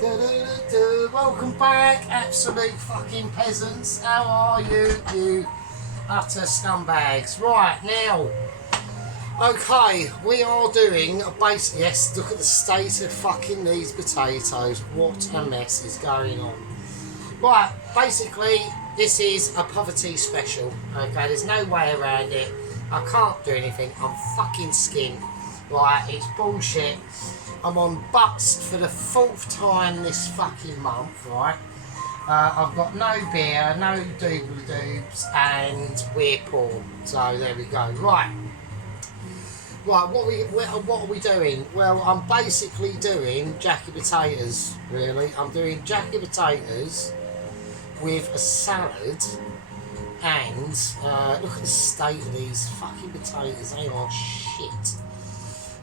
Welcome back, absolute fucking peasants. How are you, you utter scumbags? Right, now, okay, we are doing a base. Yes, look at the state of fucking these potatoes. What a mess is going on. Right, basically, this is a poverty special. Okay, there's no way around it. I can't do anything. I'm fucking skint. Right, it's bullshit. I'm on butts for the 4th time this fucking month, right? I've got no beer, no doobly-doobs, and we're poor. So there we go. Right. Right, what are we doing? Well, I'm basically doing jacket potatoes, really. I'm doing jacket potatoes with a salad, and look at the state of these fucking potatoes. They are shit.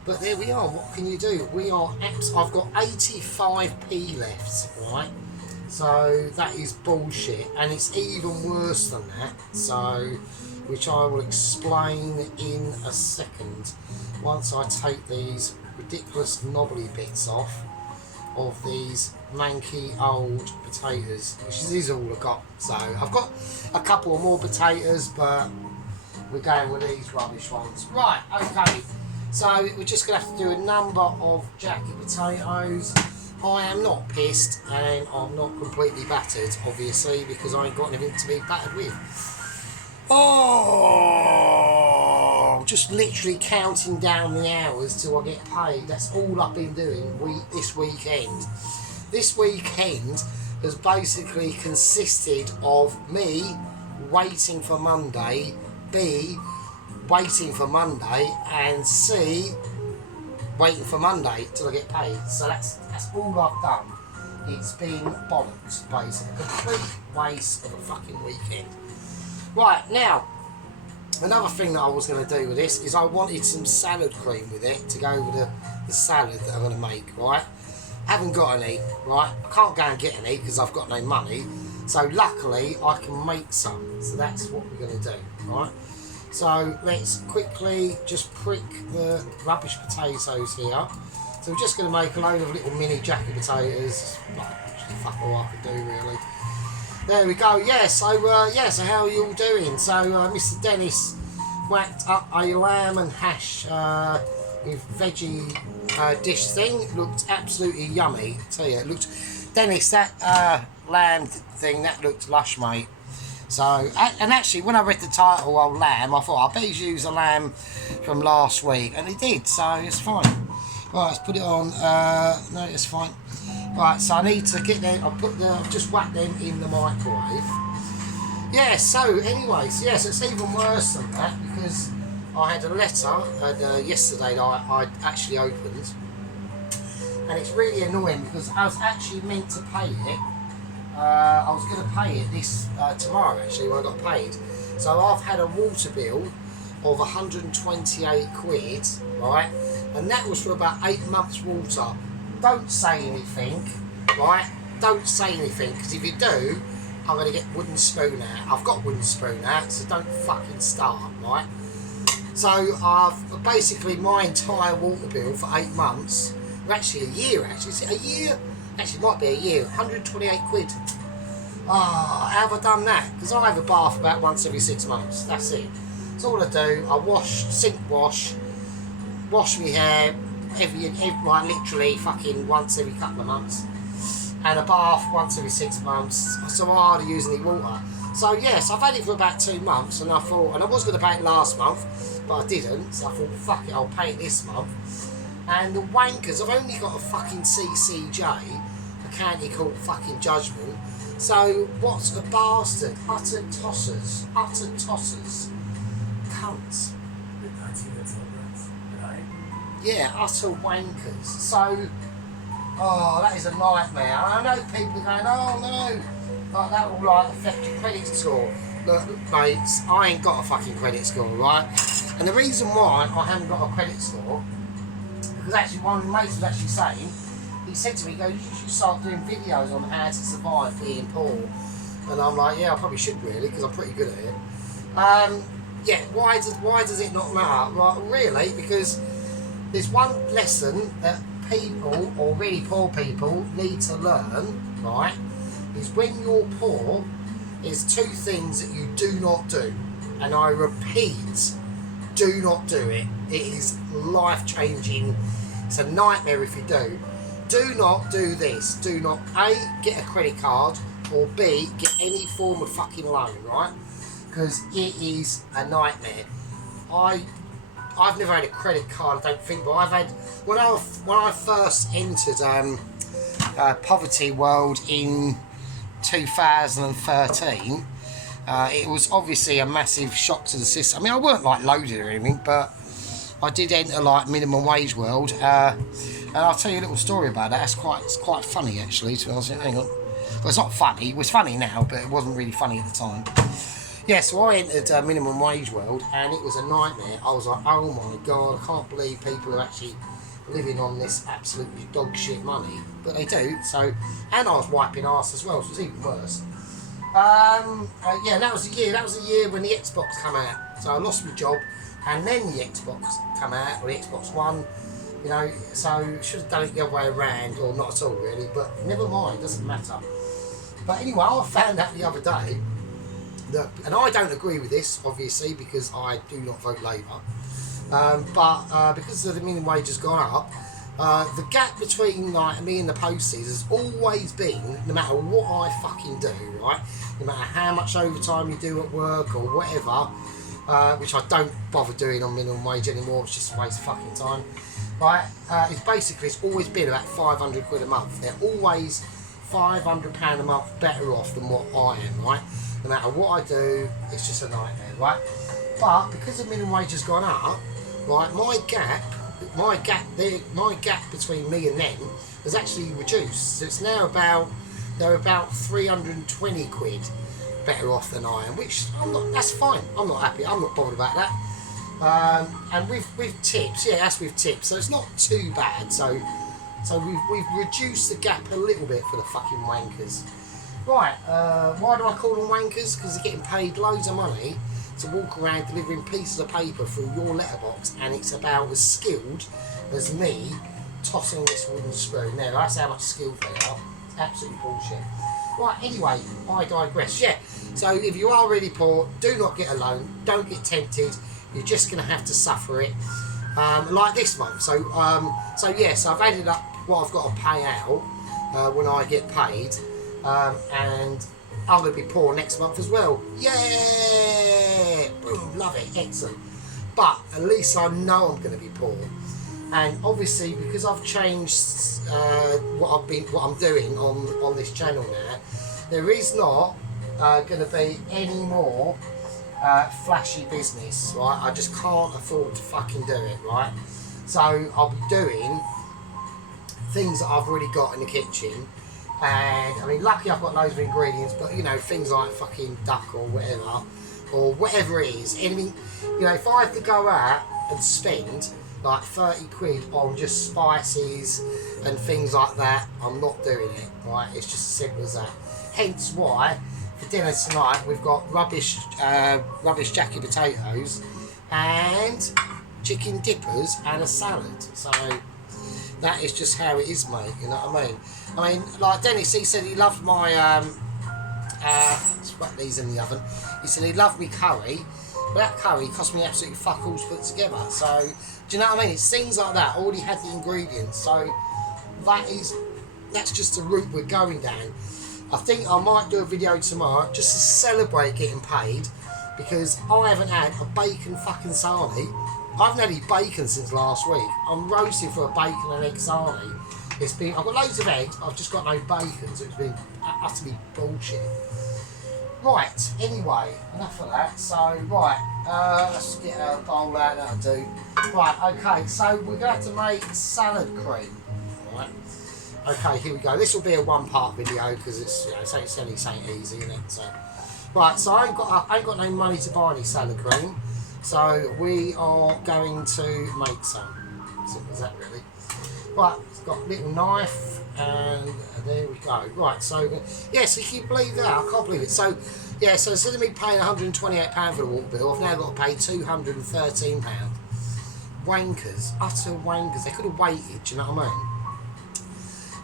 But there we are. What can you do? I've got 85p left, right? So that is bullshit, and it's even worse than that. So, which I will explain in a second once I take these ridiculous knobbly bits off of these manky old potatoes, which is all I've got. So I've got a couple of more potatoes, but we're going with these rubbish ones. Right, okay. So we're just going to have to do a number of jacket potatoes. I am not pissed and I'm not completely battered, obviously, because I ain't got anything to be battered with. Oh, just literally counting down the hours till I get paid. That's all I've been doing this weekend. This weekend has basically consisted of me waiting for Monday, B, waiting for Monday, and C, waiting for Monday till I get paid. So that's all I've done. It's been bollocks, basically. A complete waste of a fucking weekend. Right, now, another thing that I was going to do with this is I wanted some salad cream with it to go with the salad that I'm going to make, right? Haven't got any, right? I can't go and get any because I've got no money. So luckily, I can make some. So that's what we're going to do, right? So let's quickly just prick the rubbish potatoes here. So we're just going to make a load of little mini jacket potatoes. Fuck all I could do, really. There we go. Yeah, so how are you all doing? So Mr. Dennis whacked up a lamb and hash with veggie dish thing. It looked absolutely yummy. I tell you, it looked. Dennis, that lamb thing, that looked lush, mate. So, and actually, when I read the title, old lamb, I thought I bet he's used a lamb from last week, and he did. So it's fine. Right, let's put it on. No, it's fine. Right, so I need to get them. I've just whacked them in the microwave. Yeah. So, anyways, yes, it's even worse than that because I had a letter yesterday that I actually opened, and it's really annoying because I was actually meant to pay it. I was going to pay it this tomorrow actually when I got paid. So I've had a water bill of 128 quid, right? And that was for about 8 months water. Don't say anything, right? Don't say anything, because if you do, I'm going to get wooden spoon out. I've got wooden spoon out, so don't fucking start, right? So I've basically my entire water bill for 8 months, or actually a year actually, is it a year? Actually, it might be a year. 128 quid. Ah, how have I done that? Because I have a bath about once every 6 months. That's it. That's all I do. I wash my hair every like literally fucking once every couple of months, and a bath once every 6 months. So I hardly use any water. So yes, I've had it for about 2 months, and I thought, and I was going to pay it last month, but I didn't. So I thought, fuck it, I'll pay it this month. And the wankers, I've only got a fucking CCJ, a county court fucking judgment. So what's a bastard? Utter tossers. Cunts. Yeah, utter wankers. So, oh, that is a nightmare. I know people are going, oh no, like that will like affect your credit score. Look, mates, I ain't got a fucking credit score, right? And the reason why I haven't got a credit score, because actually one of my mates was actually saying, he said to me, he goes, you should start doing videos on how to survive being poor. And I'm like, yeah, I probably should really, because I'm pretty good at it. Yeah, why does it not matter? Right, really, because there's one lesson that people, or really poor people, need to learn, right, is when you're poor, there's two things that you do not do. And I repeat, do not do it. It is life-changing. It's a nightmare if you do. Do not do this. Do not, A, get a credit card, or B, get any form of fucking loan, right? Because it is a nightmare. I've never had a credit card, I don't think, but I've had, when I first entered Poverty World in 2013, it was obviously a massive shock to the system. I mean, I weren't like loaded or anything, but I did enter like minimum wage world, and I'll tell you a little story about that. It's quite funny actually. To be honest, hang on. Well, it's not funny. It was funny now, but it wasn't really funny at the time. Yeah, so I entered minimum wage world, and it was a nightmare. I was like, oh my god, I can't believe people are actually living on this absolutely dog shit money, but they do. So, and I was wiping arse as well, so it was even worse. Yeah, that was the year. That was the year when the Xbox came out. So I lost my job, and then the Xbox came out, or the Xbox One. You know, so should have done it the other way around, or not at all really. But never mind, doesn't matter. But anyway, I found out the other day that, and I don't agree with this, obviously, because I do not vote Labour. But because the minimum wage has gone up, the gap between like me and the posties has always been, no matter what I fucking do, right? No matter how much overtime you do at work or whatever, which I don't bother doing on minimum wage anymore, it's just a waste of fucking time, right? It's always been about 500 quid a month. They're always £500 a month better off than what I am, right? No matter what I do, it's just a nightmare, right? But because the minimum wage has gone up, right, my gap between me and them has actually reduced. So it's now they're about 320 quid better off than I am, which that's fine. I'm not happy. I'm not bothered about that. And with tips, yeah, that's with tips. So it's not too bad. So we've reduced the gap a little bit for the fucking wankers. Right, why do I call them wankers? Because they're getting paid loads of money to walk around delivering pieces of paper through your letterbox, and it's about as skilled as me tossing this wooden spoon. Now, that's how much skilled they are. It's absolutely bullshit. Right, anyway, I digress. Yeah, so if you are really poor, do not get a loan. Don't get tempted. You're just going to have to suffer it. Like this month. So yes, I've added up what I've got to pay out when I get paid. And I'm going to be poor next month as well. Yeah! Boom, love it, excellent. But at least I know I'm going to be poor. And obviously, because I've changed what I'm doing on this channel now, there is not going to be any more flashy business, right? I just can't afford to fucking do it, right? So I'll be doing things that I've already got in the kitchen. And I mean, lucky I've got loads of ingredients, but you know, things like fucking duck or whatever it is, anything, you know, if I have to go out and spend like 30 quid on just spices and things like that, I'm not doing it, right? It's just as simple as that. Hence why for dinner tonight we've got rubbish jacket potatoes and chicken dippers and a salad. So that is just how it is, mate, you know what I mean? I mean, like Dennis, he said he loved my, let's put these in the oven. He said he loved me curry, but that curry cost me absolutely fuck all to put together. So, do you know what I mean? It's things like that. I already had the ingredients. So, that's just the route we're going down. I think I might do a video tomorrow just to celebrate getting paid, because I haven't had a bacon fucking sarnie. I haven't had any bacon since last week. I'm roasting for a bacon and egg sarnie. I've got loads of eggs, but I've just got no bacon, so it's been utterly bullshit. Right, anyway, enough of that. So, right, let's get a bowl out, that'll do. Right, okay, so we're going to have to make salad cream. Right, okay, here we go. This will be a one-part video because it's, you know, it's only something easy, isn't it? So, right, so I ain't got no money to buy any salad cream, so we are going to make some. Simple as that, really. Right, it's got a little knife, and there we go. Right, so, yes, if you believe that, I can't believe it. So, yeah, so instead of me paying £128 for the water bill, I've now got to pay £213. Wankers, utter wankers. They could have waited, do you know what I mean?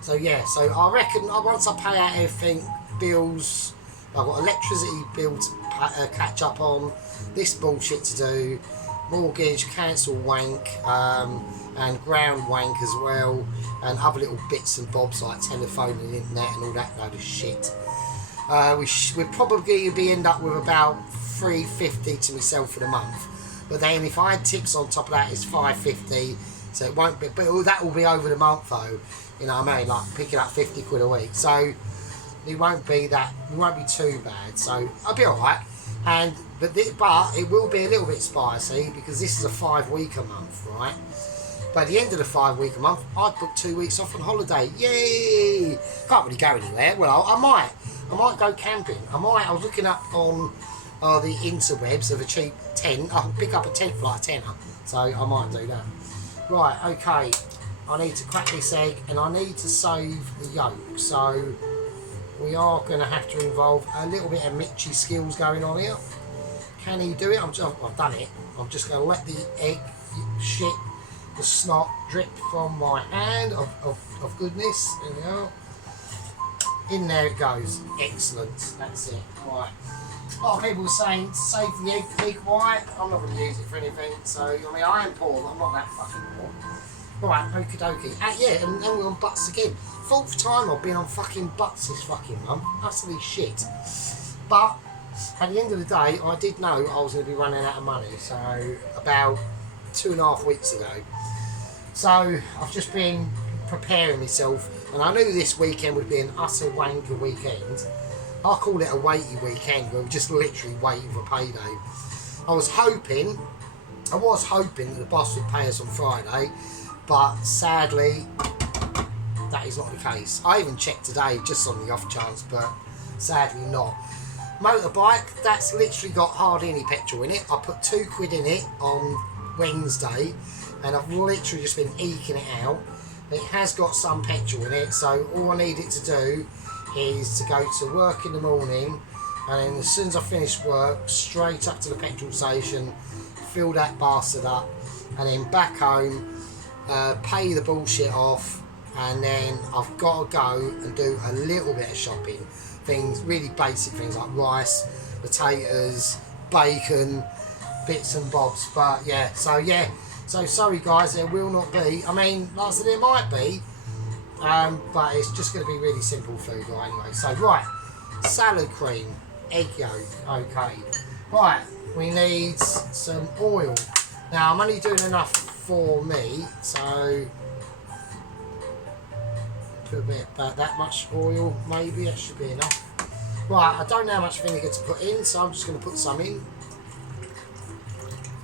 So yeah, so I reckon once I pay out everything, bills, I've got electricity bill to catch up on, this bullshit to do, mortgage, council wank, and ground wank as well, and other little bits and bobs like telephone and internet and all that load of shit. We'd probably end up with about $350 to myself for the month. But then if I had tips on top of that, it's $550. So it won't be, but that will be over the month though. You know what I mean? Like picking up 50 quid a week. So it won't be too bad. So I'll be alright. But it will be a little bit spicy because this is a 5 week a month, right? By the end of the 5 week a month, I'd book 2 weeks off on holiday. Yay! Can't really go anywhere. Well, I might go camping. I was looking up on the interwebs of a cheap tent. I'll pick up a tent for like a tenner. So I might do that. Right, okay. I need to crack this egg and I need to save the yolk. So we are going to have to involve a little bit of Mitchy skills going on here. Can he do it? I've done it. I'm just going to let the egg shit, the snot drip from my hand of goodness. There we go. In there it goes. Excellent. That's it. Right. A lot of people are saying to save the egg to be quiet. I'm not going to use it for anything. So, I mean, I am poor, but I'm not that fucking poor. Right, okie dokie. Yeah, and we're on butts again. 4th time I've been on fucking butts this fucking month. Utterly shit. But at the end of the day, I did know I was going to be running out of money. So, about 2.5 weeks ago. So, I've just been preparing myself. And I knew this weekend would be an utter wanker weekend. I call it a weighty weekend where we're just literally waiting for payday. I was hoping that the boss would pay us on Friday, but sadly, that is not the case. I even checked today just on the off chance, but sadly not. Motorbike, that's literally got hardly any petrol in it. I put 2 quid in it on Wednesday, and I've literally just been eking it out. It has got some petrol in it, so all I need it to do is to go to work in the morning, and then as soon as I finish work, straight up to the petrol station, fill that bastard up, and then back home, pay the bullshit off, and then I've got to go and do a little bit of shopping. Things, really basic things like rice, potatoes, bacon, bits and bobs. But yeah, so sorry guys, there will not be, I mean, like I said, there might be, but it's just going to be really simple food anyway. So right, salad cream, egg yolk, okay. Right, we need some oil. Now I'm only doing enough for me, so put a bit about that much oil, maybe that should be enough. Right, I don't know how much vinegar to put in, so I'm just going to put some in.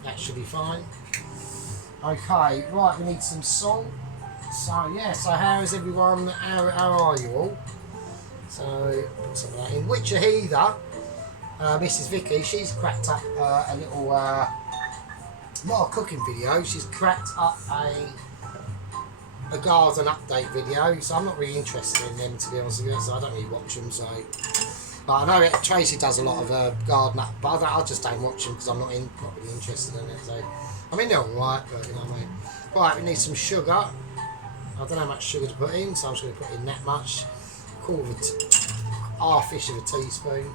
That should be fine. Okay, right, we need some salt. So yeah, so how is everyone, how are you all? So put some of that in. Witcher Heather, Mrs Vicky, she's cracked up a little, not a cooking video, she's cracked up a garden update video, so I'm not really interested in them, to be honest with you, so I don't really watch them. So, but I know Tracy does a lot of garden up, but I just don't watch them because I'm not really interested in it. So I mean they're alright, but you know what I mean. Right, we need some sugar. I don't know how much sugar to put in, so I'm just going to put in that much. Half-ish of a teaspoon.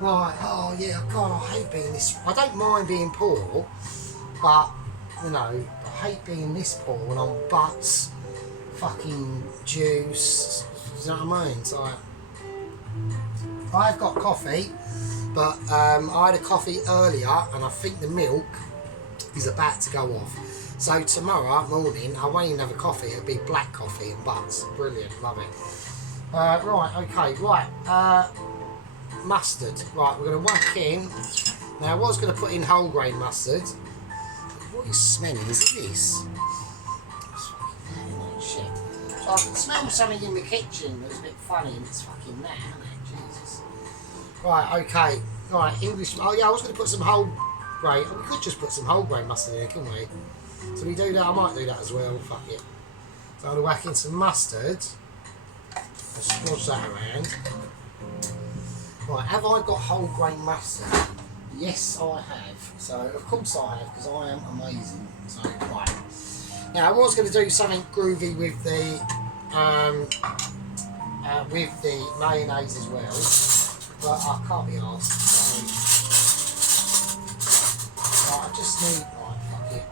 Right, oh yeah, God, I hate being this. I don't mind being poor, but you know, I hate being this poor when I'm butts, fucking juice. You know what I mean? It's like, I've got coffee, but I had a coffee earlier, and I think the milk is about to go off. So tomorrow morning, I won't even have a coffee. It'll be black coffee and butts. Brilliant, love it. Right, okay, right. Mustard. Right, we're going to whack in. Now, I was going to put in whole grain mustard. What is smelling? Is it this? It's fucking shit. So I can smell something in the kitchen that's a bit funny, and it's fucking that, isn't it? Jesus. Right, okay. Right, English. Oh yeah, I was going to put some whole grain. We could just put some whole grain mustard in, couldn't we? So we do that, I might do that as well, fuck it. So I'm going to whack in some mustard and squash that around. Right, have I got whole grain mustard? Yes, I have. So, of course I have, because I am amazing. So, right. Now, I was going to do something groovy with the with the mayonnaise as well, but I can't be asked. So, right, I just need, right, fuck it.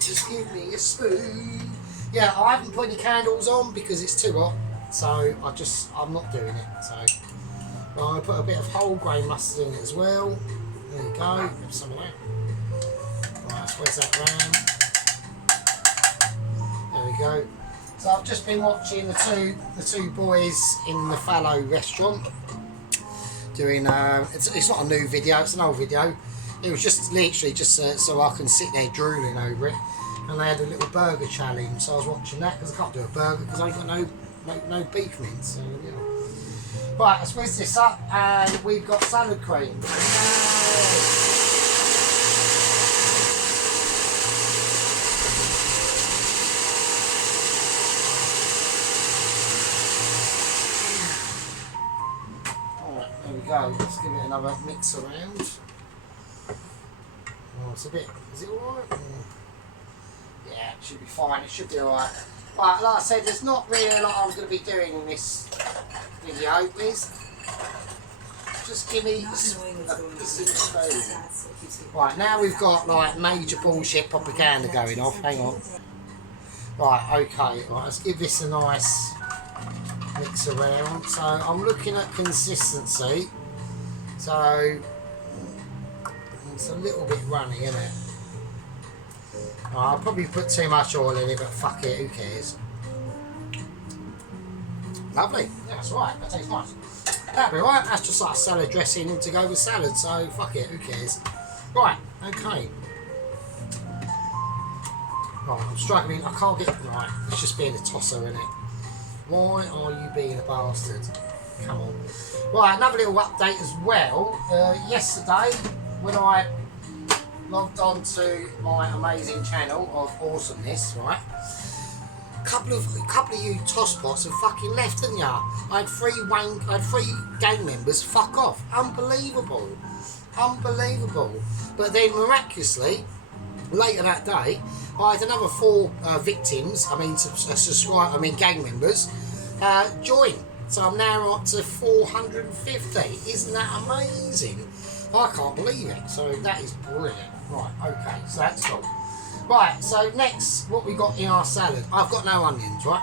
Just give me a spoon. Yeah, I haven't put any candles on because it's too hot, so I'm not doing it. So I'll put a bit of whole grain mustard in it as well. There you go, have some of that. Right, where's that round? There we go. So I've just been watching the two boys in the Fallow restaurant doing. It's not a new video; it's an old video. It was just literally just so I can sit there drooling over it. And they had a little burger challenge, so I was watching that because I can't do a burger because I ain't got no beef mince. So yeah. Right, let's whiz this up, and we've got salad cream. Alright, there we go. Let's give it another mix around. Oh, it's a bit. Is it alright? Yeah, it should be fine. It should be alright. Right, like I said, there's not really a lot I'm going to be doing in this video. Please, just give me a piece of spoon. Right, now we've got like major bullshit propaganda going off. Hang on. Right, okay. Right, let's give this a nice mix around. So I'm looking at consistency. So it's a little bit runny, isn't it? I'll probably put too much oil in it, but fuck it, who cares? Lovely, yeah, that's right, that tastes nice. That'll be right, that's just like salad dressing to go with salad, so fuck it, who cares? Right, okay. Right, I'm struggling, I can't get, right, it's just being a tosser, isn't it? Why are you being a bastard? Come on. Right, another little update as well. Yesterday, when I logged on to my amazing channel of awesomeness, right? A couple of you tosspots have fucking left, didn't ya? I had three gang members fuck off. Unbelievable. But then miraculously, later that day, I had another 4 victims, gang members, join. So I'm now up to 450. Isn't that amazing? I can't believe it. So that is brilliant. Right, okay, so that's cool. Right, so next, what we got in our salad? I've got no onions, right?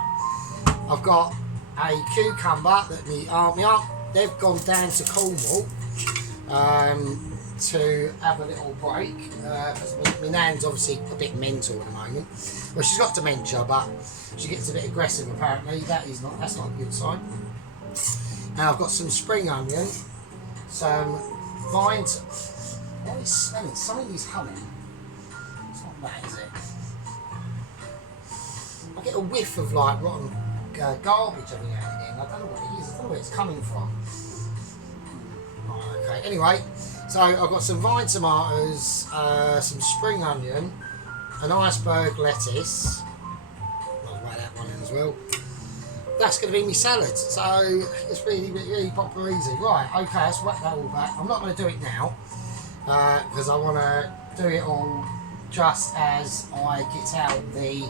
I've got a cucumber that the army up. They've gone down to Cornwall to have a little break. Because my nan's obviously a bit mental at the moment. Well, she's got dementia, but she gets a bit aggressive apparently. That's not a good sign. And I've got some spring onion, some vines. What is smelling? Something is humming. It's not that, is it? I get a whiff of like rotten garbage every now and again. I don't know what it is. I don't know where it's coming from. Right, okay. Anyway, so I've got some vine tomatoes, some spring onion, an iceberg lettuce. I'll write that one in as well. That's going to be my salad. So it's really proper easy. Right. Okay. Let's whack that all back. I'm not going to do it now. Because I want to do it all just as I get out the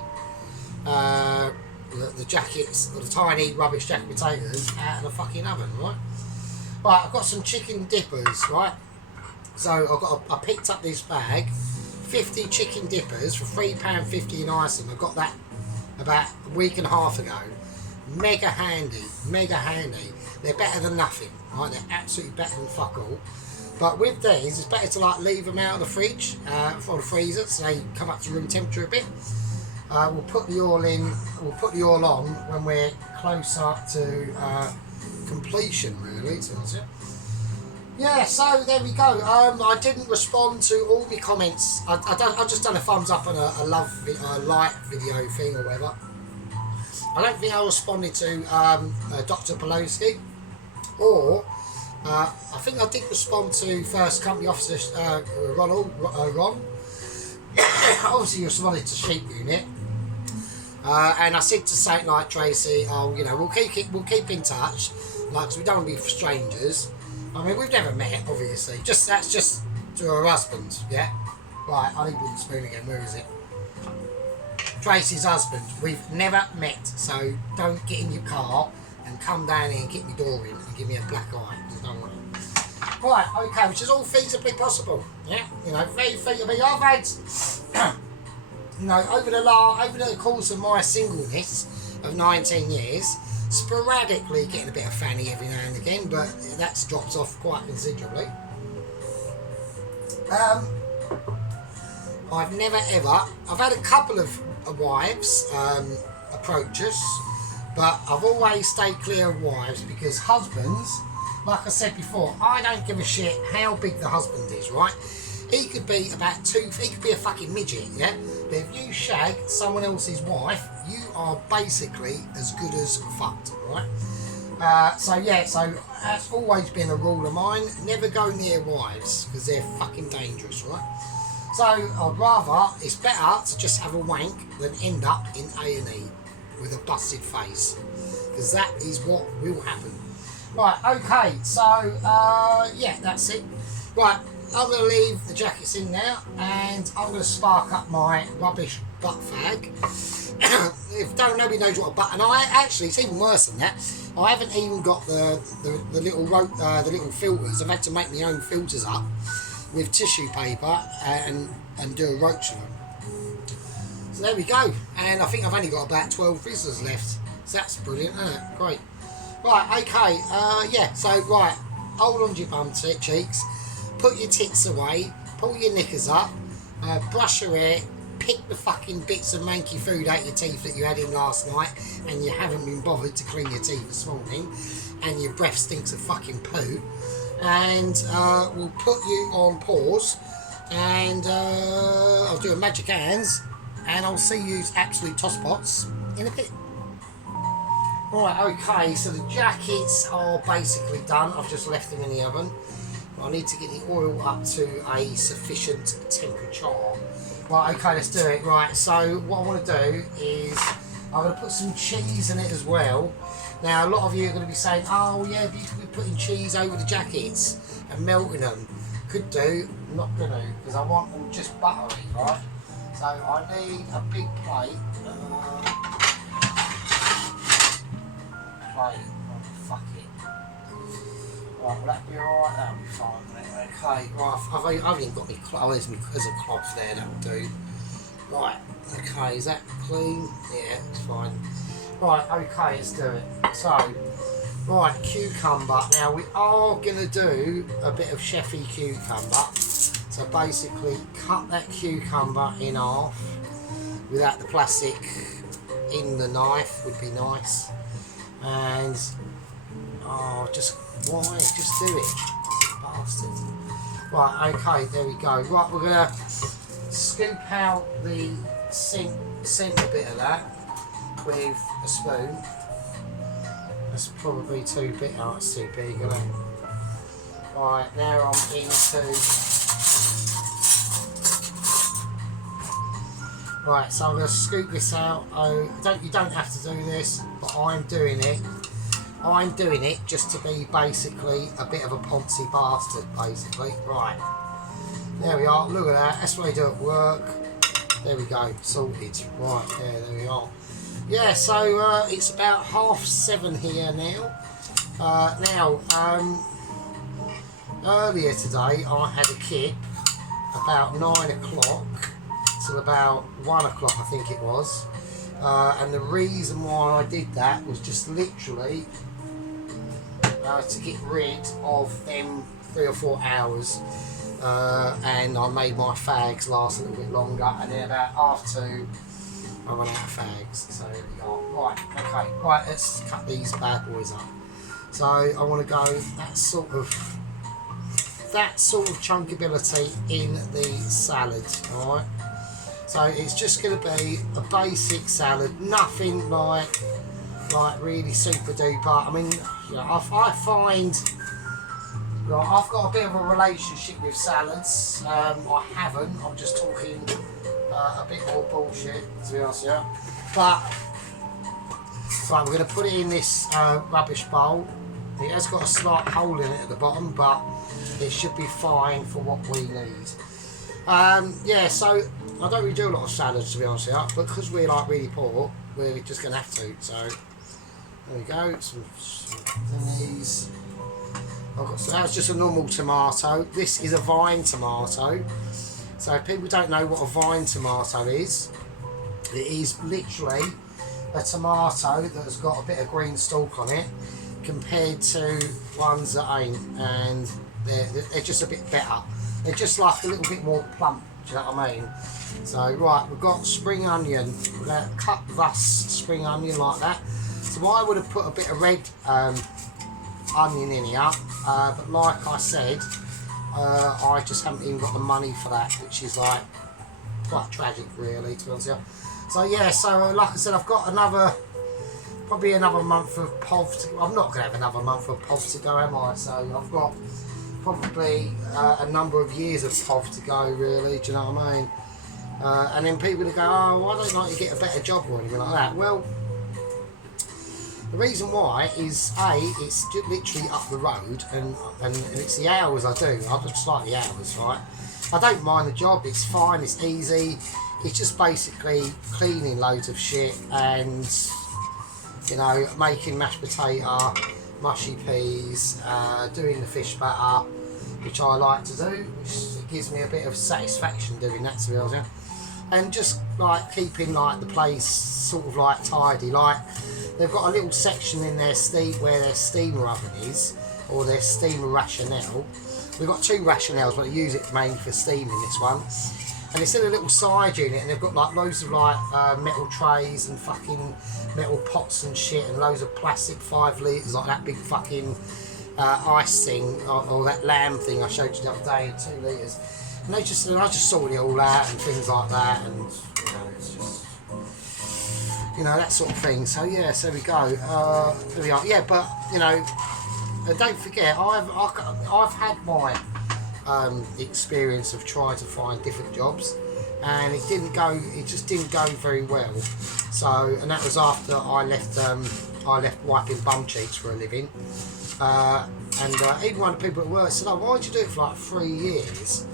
jackets, the tiny rubbish jacket potatoes out of the fucking oven, right? Right, I've got some chicken dippers, right? So I picked up this bag, 50 chicken dippers for £3.50 in Iceland. I got that about a week and a half ago. Mega handy. They're better than nothing, right? They're absolutely better than fuck all. But with these, it's better to like leave them out of the fridge or the freezer, so they come up to room temperature a bit. We'll put the oil in. We'll put the oil on when we're closer to completion, really. So that's it. Yeah. So there we go. I didn't respond to all my comments. I just done a thumbs up and a like video thing or whatever. I don't think I responded to Dr. Pelosi or. I think I did respond to First Company Officer Ron. Obviously, you responded to Sheep Unit, and I said to Saint Night Tracy, we'll keep in touch, like, 'cause we don't want to be strangers. I mean, we've never met, obviously. That's just to her husband, yeah. Right, I need wooden spoon again. Where is it? Tracy's husband. We've never met, so don't get in your car and come down here and get my door in and give me a black eye. Don't want it. Right, okay, which is all feasibly possible. Yeah, you know, very feasibly. I've had, you know, over the course of my singleness of 19 years, sporadically getting a bit of fanny every now and again, but that's dropped off quite considerably. I've never ever. I've had a couple of wives approach us, but I've always stayed clear of wives because husbands, like I said before, I don't give a shit how big the husband is, right? He could be about he could be a fucking midget, yeah? But if you shag someone else's wife, you are basically as good as fucked, right? So that's always been a rule of mine. Never go near wives because they're fucking dangerous, right? So I'd rather, it's better to just have a wank than end up in A&E with a busted face, because that is what will happen. Right, okay, so yeah, that's it. Right, I'm going to leave the jackets in now, and I'm going to spark up my rubbish butt fag. If nobody knows what a butt, and I actually, it's even worse than that. I haven't even got the little rope, the little filters. I've had to make my own filters up with tissue paper and do a roach of them. So there we go. And I think I've only got about 12 visitors left. So that's brilliant, isn't it? Great. Right, okay. Yeah, so right, hold on to your bum cheeks, put your tits away, pull your knickers up, brush your hair, pick the fucking bits of manky food out your teeth that you had in last night and you haven't been bothered to clean your teeth this morning, and your breath stinks of fucking poo. And we'll put you on pause, and I'll do a magic hands, and I'll see you absolute tosspots in a bit. Right, okay, so the jackets are basically done. I've just left them in the oven. I need to get the oil up to a sufficient temperature. Right, okay, let's do it. Right, so what I want to do is I'm going to put some cheese in it as well. Now, a lot of you are going to be saying, oh yeah, you could be putting cheese over the jackets and melting them. Could do, not going to, because I want them just buttery, right? So I need a big plate. Fuck it. Right, will that be alright? That'll be fine. Okay, right, I've even got my clothes, there's a cloth there, that'll do. Right, okay, is that clean? Yeah, it's fine. Right, okay, let's do it. So, right, cucumber. Now, we are going to do a bit of chefy cucumber. So, basically, cut that cucumber in half without the plastic in the knife would be nice. And, oh, why? Just do it. Bastard. Right, okay, there we go. Right, we're going to scoop out the centre bit of that with a spoon. That's probably too big. Oh, it's too big, isn't it? Right, now I'm into. Right, so I'm going to scoop this out. Oh, you don't have to do this, but I'm doing it. I'm doing it just to be basically a bit of a poncy bastard, basically. Right, there we are. Look at that. That's what I do at work. There we go. Sorted. Right, there we are. Yeah, so it's about 7:30 here now. Earlier today I had a kip about 9 o'clock till about 1 o'clock, I think it was. And the reason why I did that was just literally to get rid of them 3 or 4 hours. And I made my fags last a little bit longer, and then about 2:30 I run out of fags. So there we go. Right, okay, right, let's cut these bad boys up. So I want to go that sort of chunkability in the salad, alright? So it's just going to be a basic salad, nothing like really super duper. I mean, you know, I find, right, I've got a bit of a relationship with salads. I haven't, I'm just talking a bit more bullshit, to be honest with you. But, right, we're going to put it in this rubbish bowl. It has got a slight hole in it at the bottom, but it should be fine for what we need. Yeah, so I don't really do a lot of salads, to be honest with you, but because we're like really poor, we're just going to have to. So there we go, some thingies. So that's just a normal tomato. This is a vine tomato. So if people don't know what a vine tomato is, it is literally a tomato that has got a bit of green stalk on it compared to ones that ain't, and they're just a bit better. They're just like a little bit more plump, do you know what I mean? So right, we've got spring onion. We're going to cut thus spring onion like that. So I would have put a bit of red onion in here, but like I said, I just haven't even got the money for that, which is like quite tragic really, to be honest with you. So yeah, so like I said, I've got probably another month of POV to go. I'm not going to have another month of POV to go, am I? So I've got probably a number of years of POV to go really, do you know what I mean? And then people will go, oh, why don't like you get a better job or anything like that? Well, the reason why is it's literally up the road, and it's the hours I do. I just like the hours, right? I don't mind the job. It's fine. It's easy. It's just basically cleaning loads of shit and, you know, making mashed potato, mushy peas, doing the fish batter, which I like to do, which gives me a bit of satisfaction doing that, to be honest with you. And just like keeping like the place sort of like tidy. Like they've got a little section in their where their steamer oven is, or their steamer rationale. We've got two rationales, but I use it mainly for steaming this one. And it's in a little side unit, and they've got like loads of like metal trays and fucking metal pots and shit, and loads of plastic 5 litres, like that big fucking ice thing, or that lamb thing I showed you the other day, 2 litres. And I just sorted it all out and things like that, and you know, it's just, you know, that sort of thing. So yeah, so there we go. There we are. Yeah, but you know, don't forget, I've had my experience of trying to find different jobs, and it just didn't go very well. So, and that was after I left wiping bum cheeks for a living, and even one of the people at work said, oh, why did you do it for like 3 years?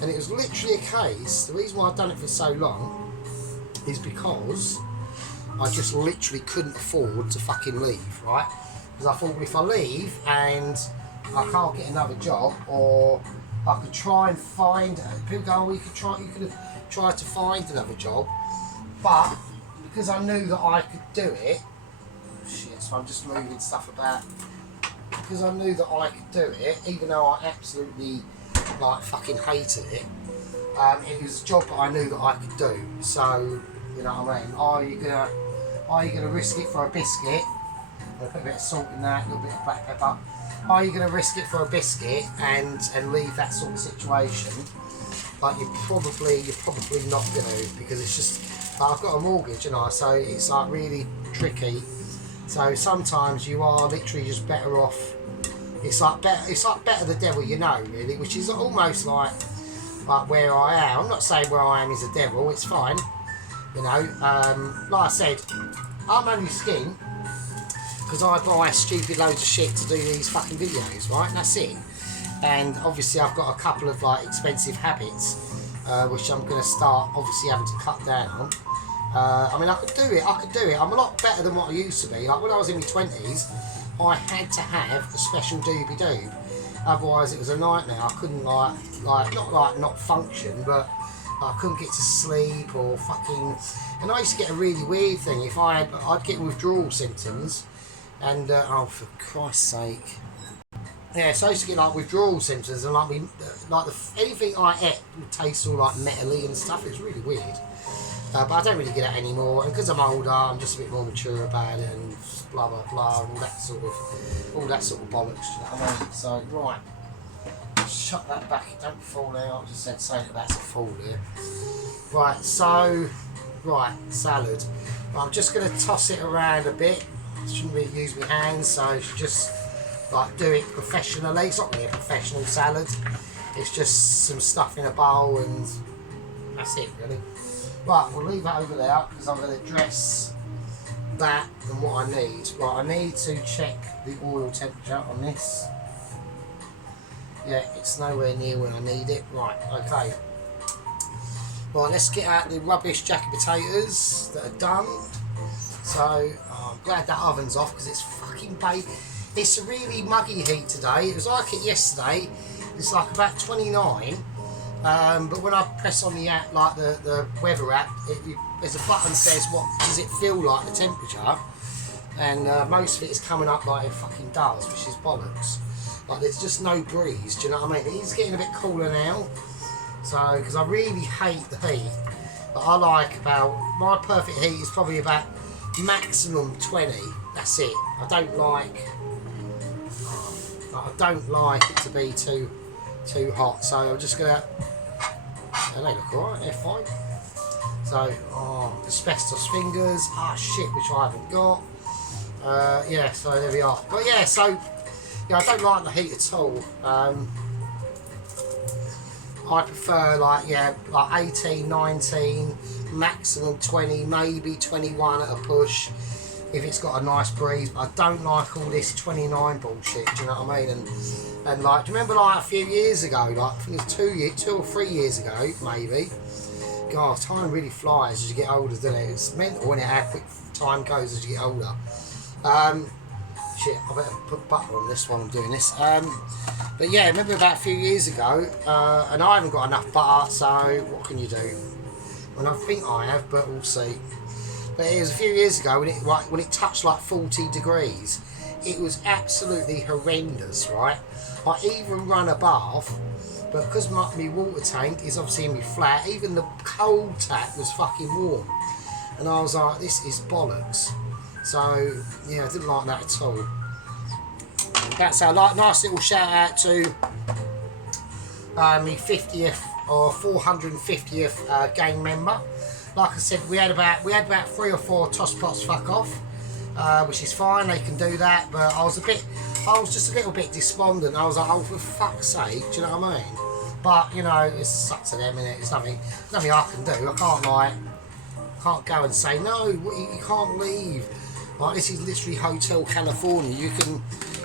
And it was literally a case, the reason why I've done it for so long is because I just literally couldn't afford to fucking leave, right? Because I thought, if I leave and I can't get another job, or I could try and find, people go, oh, you could have tried to find another job, but because I knew that I could do it, shit, so I'm just moving stuff about, because I knew that I could do it, even though I absolutely like fucking hated it, it was a job that I knew that I could do. So, you know what I mean, are you gonna risk it for a biscuit? I'm gonna put a bit of salt in that, a little bit of black pepper. Are you gonna risk it for a biscuit and leave that sort of situation? Like you're probably not gonna, because it's just, I've got a mortgage, you know, so it's like really tricky. So sometimes you are literally just better off. It's like better the devil you know, really, which is almost like where I am. I'm not saying where I am is a devil. It's fine, you know. Like I said, I'm only skin because I buy stupid loads of shit to do these fucking videos, right? And that's it. And obviously, I've got a couple of like expensive habits, which I'm going to start obviously having to cut down. I mean, I could do it. I'm a lot better than what I used to be. Like when I was in my 20s. I had to have a special doobie-doob, otherwise it was a nightmare. I couldn't not function, but I couldn't get to sleep or fucking. And I used to get a really weird thing. If I'd get withdrawal symptoms, and oh, for Christ's sake, yeah. So I used to get like withdrawal symptoms, and anything I ate would taste all like metally and stuff. It was really weird. But I don't really get that anymore, and because I'm older, I'm just a bit more mature about it, and blah blah blah, and all that sort of bollocks. You know what I mean? So right, shut that back. It don't fall out. I just said something about to fall here. Right. So salad. I'm just going to toss it around a bit. I shouldn't really use my hands, so I should just like do it professionally. It's not really a professional salad. It's just some stuff in a bowl, and that's it really. Right, we'll leave that over there because I'm going to dress that and what I need. Right, I need to check the oil temperature on this. Yeah, it's nowhere near when I need it. Right, okay. Right, let's get out the rubbish jacket potatoes that are done. So I'm glad that oven's off because it's fucking it's a really muggy heat today. It was like it yesterday. It's like about 29. But when I press on the app, like the weather app, there's a button that says what does it feel like, the temperature, and most of it is coming up like it fucking does, which is bollocks. Like there's just no breeze. Do you know what I mean? It is getting a bit cooler now. So because I really hate the heat, but I like about my perfect heat is probably about maximum 20. That's it. I don't like it to be too hot. So I'm just gonna. They look alright. They're fine. So asbestos fingers. Ah shit, which I haven't got. Yeah. So there we are. But yeah. So yeah, I don't like the heat at all. I prefer like 18, 19, maximum 20, maybe 21 at a push if it's got a nice breeze. But I don't like all this 29 bullshit. Do you know what I mean? And like, do you remember like a few years ago? Like I think it was 2 or 3 years ago, maybe. God, time really flies as you get older, doesn't it? It's mental, isn't it, how quick time goes as you get older. Shit, I better put butter on this while I'm doing this. But yeah, remember about a few years ago, and I haven't got enough butter, so what can you do? Well, I think I have, but we'll see. But it was a few years ago when it touched like 40 degrees. It was absolutely horrendous, right? I even run a bath, but because my water tank is obviously in my flat, even the cold tap was fucking warm. And I was like, this is bollocks. So, yeah, I didn't like that at all. That's a nice little shout out to my 50th or 450th gang member. Like I said, we had about 3 or 4 tosspots fuck off, which is fine. They can do that, but I was just a little bit despondent. I was like, oh, for fuck's sake, do you know what I mean? But you know, it's up to them, innit? It's nothing I can do. I can't go and say no. You can't leave. Like this is literally Hotel California.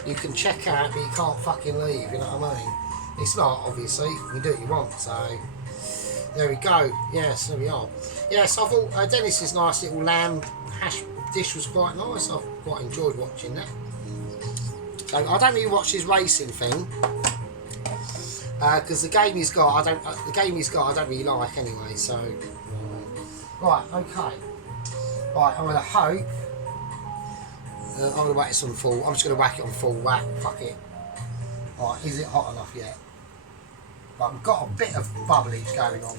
You can check out, but you can't fucking leave. You know what I mean? It's not, obviously. You can do what you want. So there we go. Yes, there we are. Yes, I thought Dennis's nice little lamb hash dish was quite nice. I quite enjoyed watching that. So I don't really watch his racing thing because the game he's got, I don't really like anyway. So right, okay. Right, I'm gonna hope. I'm going to whack this on full. I'm just going to whack it on full whack. Fuck it. Right, is it hot enough yet? Right, we've got a bit of bubblage going on.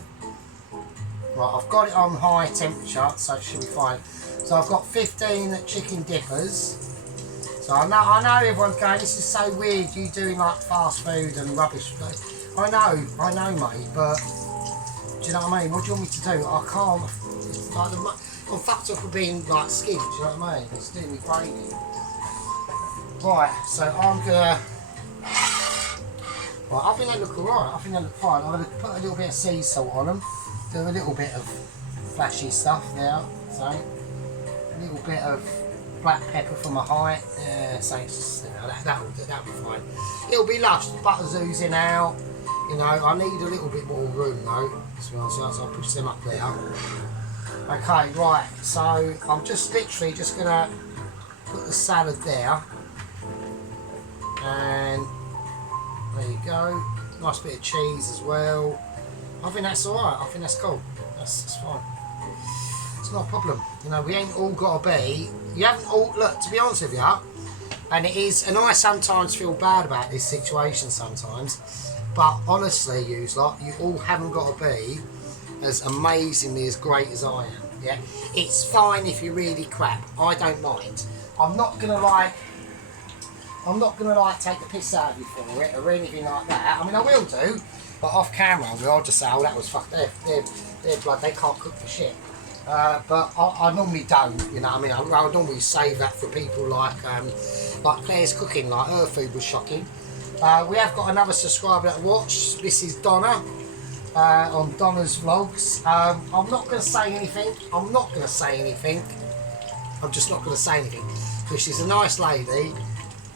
Right, I've got it on high temperature, so it should be fine. So I've got 15 chicken dippers. So I know everyone's going, this is so weird, you doing like fast food and rubbish. I know, mate, but do you know what I mean? What do you want me to do? I can't. It's like I'm fucked up for being like skint, do you know what I mean? It's doing me crazy. Right, so I'm gonna. Right, I think they look alright. I think they look fine. I'm gonna put a little bit of sea salt on them. Do a little bit of flashy stuff now. So a little bit of black pepper for my height. Yeah, so it's just, that'll be fine. It'll be lush. The butter's oozing out. You know, I need a little bit more room though. So I'll push them up there. Okay, right, so I'm just literally just gonna put the salad there, and there you go, nice bit of cheese as well. I think that's alright, I think that's cool, that's fine, it's not a problem. You know, we ain't all gotta be, you haven't all, look, to be honest with you, and it is, and I sometimes feel bad about this situation sometimes, but honestly, you lot, you all haven't got to be as amazingly as great as I am. Yeah, it's fine if you're really crap. I don't mind. I'm not gonna take the piss out of you for it or anything like that. I mean, I will do, but off camera, I'll just say, "Oh, that was fucked. They're blood. They can't cook for shit." But I normally don't. You know, what I mean, I normally save that for people like Claire's cooking. Like her food was shocking. We have got another subscriber that watched. This is Donna. On Donna's vlogs. I'm not going to say anything. I'm just not going to say anything because she's a nice lady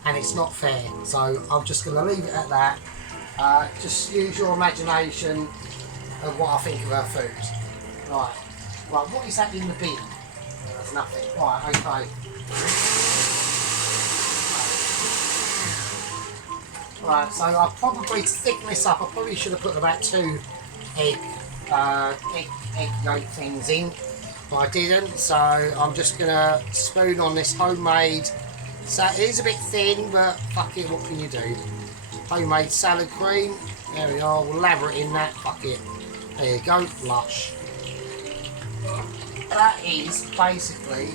and it's not fair. So I'm just going to leave it at that. Just use your imagination of what I think of her food. Right. Right, what is that in the bin? There's nothing. Right, okay. Right, so I probably, to thicken this up, I probably should have put about 2 egg yolk things in, but I didn't, so I'm just going to spoon on this homemade, so it is a bit thin, but fuck it, what can you do? Homemade salad cream, there we are, we'll lather it in that, fuck it. There you go, lush. That is basically,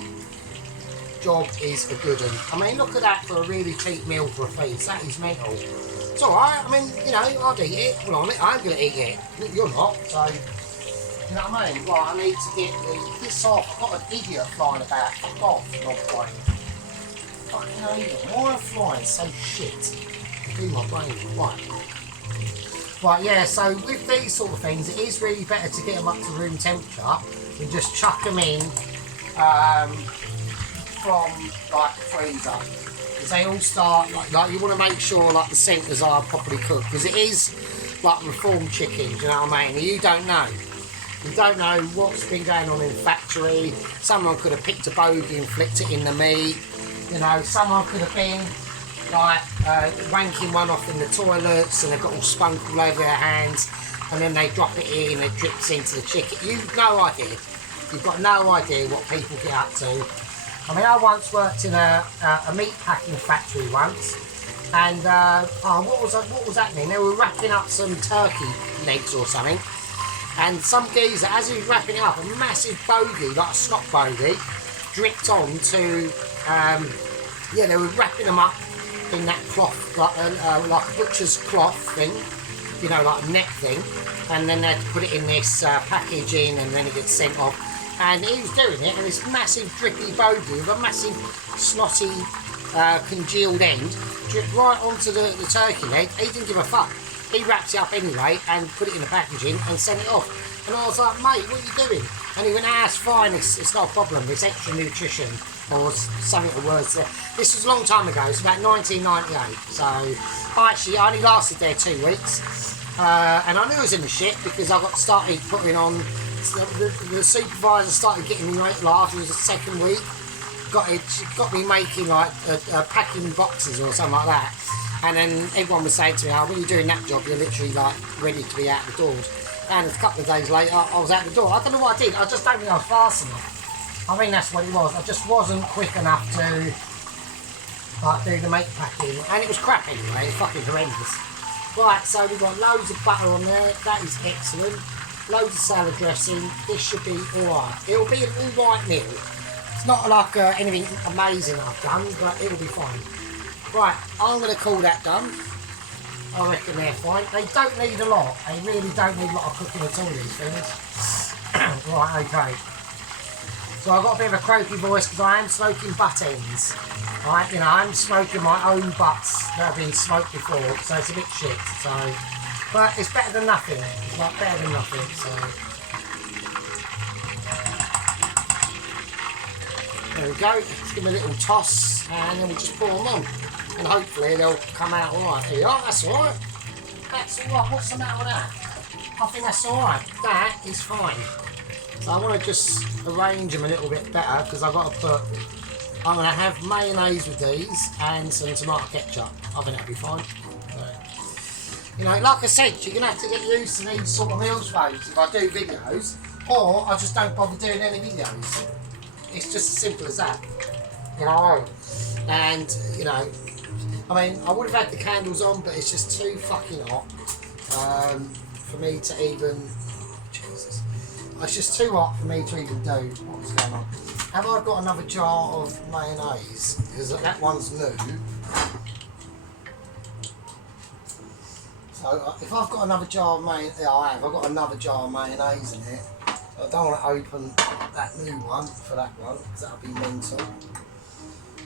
job is a good one. I mean, look at that for a really cheap meal for a feast, that is mental. It's alright, I mean, you know, I'd eat it, well I'm going to eat it, you're not, so, you know what I mean? Right, I need to get this off, I've got an idiot flying about, fuck off, not flying. Fucking idiot, why am I flying so shit? Do my brain, right. Right, yeah, so with these sort of things, it is really better to get them up to room temperature and just chuck them in from, like, the freezer. Because they all start, like you want to make sure, like, the centres are properly cooked. Because it is, like, reformed chicken, do you know what I mean? You don't know. You don't know what's been going on in the factory. Someone could have picked a bogey and flicked it in the meat. You know, someone could have been like wanking one off in the toilets and they've got all spunk all over their hands, and then they drop it in and it drips into the chicken. You've no idea. You've got no idea what people get up to. I mean, I once worked in a meat packing factory once, and what was happening? They were wrapping up some turkey legs or something, and some geezer, as he was wrapping it up, a massive bogey, like a Scott bogey, dripped on to, yeah, they were wrapping them up in that cloth, like a butcher's cloth thing, you know, like a net thing, and then they'd put it in this packaging, and then it gets sent off. And he was doing it, and this massive drippy bogey with a massive snotty congealed end dripped right onto the turkey leg. He didn't give a fuck. He wrapped it up anyway and put it in the packaging and sent it off. And I was like, mate, what are you doing? And he went, it's fine, it's not a problem, it's extra nutrition, or something of the words there. This was a long time ago, it's about 1998, so I only lasted there 2 weeks, and I knew I was in the shit because I got started putting on, the supervisor started getting me like after the second week, got me making like packing boxes or something like that, and then everyone was saying to me, when you're doing that job, you're literally like ready to be out the doors. And a couple of days later, I was out the door. I don't know what I did. I just don't think I was fast enough. I think that's what it was. I just wasn't quick enough to like do the meat packing, and it was crap anyway. It's fucking horrendous. Right, so we've got loads of butter on there. That is excellent. Loads of salad dressing. This should be all right. It'll be an all right meal. It's not like anything amazing I've done, but it'll be fine. Right, I'm going to call that done. I reckon they're fine. They don't need a lot. They really don't need a lot of cooking at all, these things. Right, okay. So I've got a bit of a croaky voice because I am smoking butt ends. Right, you know, I'm smoking my own butts that have been smoked before, so it's a bit shit. So, but it's better than nothing. It's like better than nothing. So there we go. Let's give them a little toss, and then we'll just pour them on. And hopefully they'll come out alright. There you are, that's alright. That's alright, what's the matter with that? I think that's alright. That is fine. So I want to just arrange them a little bit better because I've got to put, I'm going to have mayonnaise with these and some tomato ketchup. I think that'll be fine. So, you know, like I said, you're going to have to get used to these sort of meals folks if I do videos, or I just don't bother doing any videos. It's just as simple as that. You know, and, you know, I mean, I would have had the candles on, but it's just too fucking hot for me to even. Oh, Jesus. It's just too hot for me to even do what's going on. Have I got another jar of mayonnaise? Because that one's new. So if I've got another jar of mayonnaise, yeah, I have. I've got another jar of mayonnaise in it. So I don't want to open that new one for that one because that'll be mental.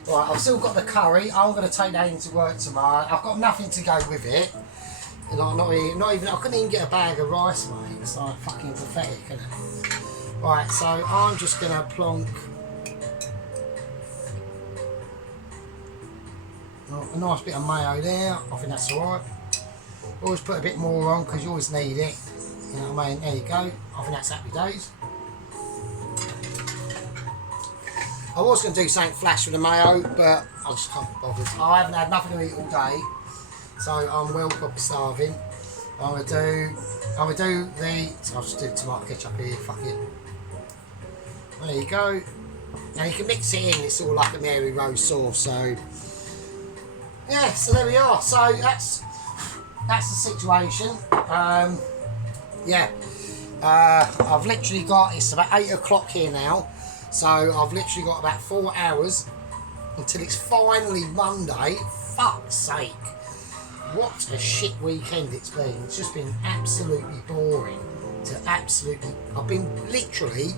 Right, I've still got the curry. I'm going to take that into work tomorrow. I've got nothing to go with it. Not even. I couldn't even get a bag of rice, mate. It's like fucking pathetic, isn't it? Right, so I'm just going to plonk a nice bit of mayo there. I think that's alright. Always put a bit more on because you always need it. You know what I mean? There you go. I think that's happy days. I was going to do something flash with the mayo, but I just can't be bothered. I haven't had nothing to eat all day, so I'm well probably starving. I'm gonna do the. I'll just do tomato ketchup here. Fuck it. There you go. Now you can mix it in. It's all like a Mary Rose sauce. So yeah. So there we are. So that's the situation. Yeah. I've literally got. It's about 8 o'clock here now. So I've literally got about 4 hours until it's finally Monday. Fuck's sake. What a shit weekend it's been. It's just been absolutely boring. I've been literally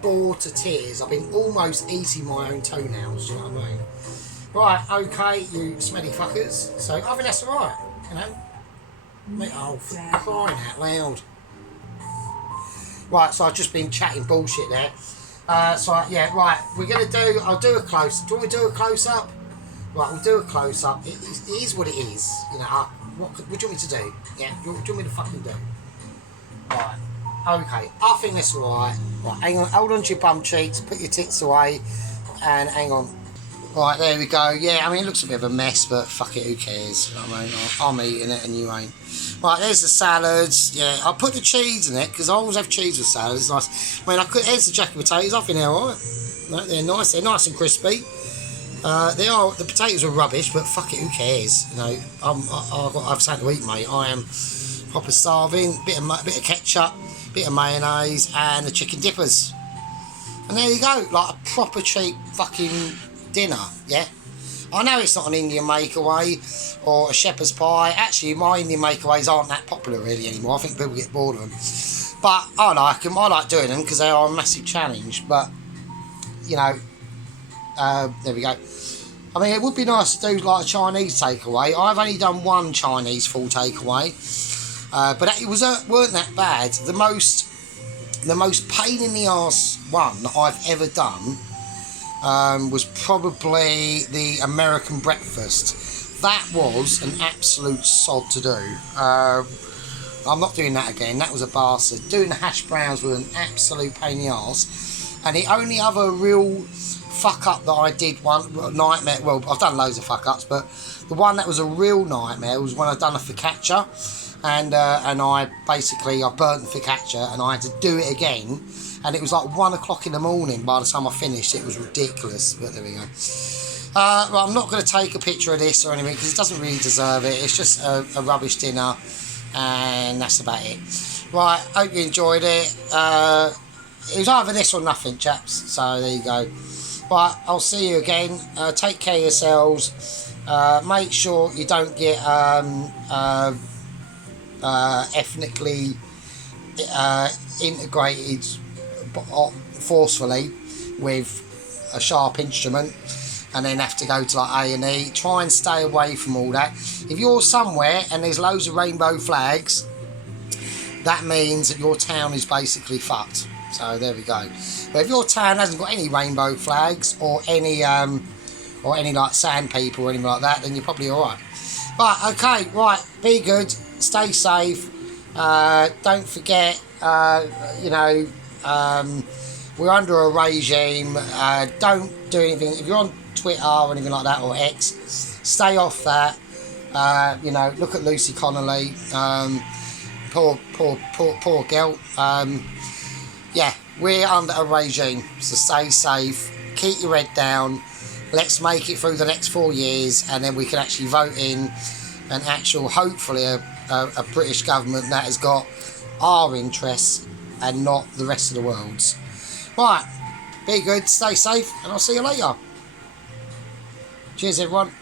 bored to tears. I've been almost eating my own toenails, do you know what I mean? Right, okay, you smelly fuckers. So I think that's alright, you know? Oh, for crying out loud. Right, so I've just been chatting bullshit there. Yeah, right, I'll do a close. Do you want me to do a close-up? Right, we'll do a close-up. It is what it is. You know, what do you want me to do? Yeah, what do you want me to fucking do? Right, okay, I think that's alright. Right, hang on, hold on to your bum cheeks, put your tits away, and hang on. Right, there we go. Yeah, I mean, it looks a bit of a mess, but fuck it, who cares? You know what I mean? I'm eating it and you ain't. Right, there's the salads. Yeah, I'll put the cheese in it, because I always have cheese with salad. It's nice. I mean, there's the jacket potatoes off in there, alright? No, they're nice and crispy. The potatoes are rubbish, but fuck it, who cares? You know, I've something to eat, mate. I am proper starving. Bit of ketchup, bit of mayonnaise, and the chicken dippers. And there you go, like a proper cheap fucking dinner, yeah? I know it's not an Indian makeaway or a shepherd's pie. Actually, my Indian makeaways aren't that popular really anymore. I think people get bored of them. But I like them. I like doing them because they are a massive challenge. But, you know, there we go. I mean, it would be nice to do like a Chinese takeaway. I've only done one Chinese full takeaway, but it weren't that bad. The most pain in the arse one that I've ever done was probably the American breakfast. That was an absolute sod to do. I'm not doing that again. That was a bastard. Doing the hash browns was an absolute pain in the arse. And the only other real fuck up that I did nightmare. Well, I've done loads of fuck ups, but the one that was a real nightmare was when I done a focaccia, and I burnt the focaccia, and I had to do it again, and it was like 1 o'clock in the morning by the time I finished. It was ridiculous, but there we go. Well, I'm not going to take a picture of this or anything because it doesn't really deserve it. It's just a rubbish dinner, and that's about it. Right, hope you enjoyed it. It was either this or nothing, chaps. So there you go. Right, I'll see you again. Take care of yourselves. Make sure you don't get ethnically integrated forcefully with a sharp instrument and then have to go to like A&E. Try and stay away from all that. If you're somewhere and there's loads of rainbow flags, that means that your town is basically fucked. So there we go. But if your town hasn't got any rainbow flags or any like sand people or anything like that, then you're probably alright. Right, okay, right, be good, stay safe, don't forget, we're under a regime, don't do anything. If you're on Twitter or anything like that, or X, stay off that. Look at Lucy Connolly, poor girl. Yeah, we're under a regime, so stay safe, keep your head down, let's make it through the next 4 years, and then we can actually vote in an actual, hopefully, a British government that has got our interests and not the rest of the world's. Right, be good, stay safe, and I'll see you later. Cheers, everyone.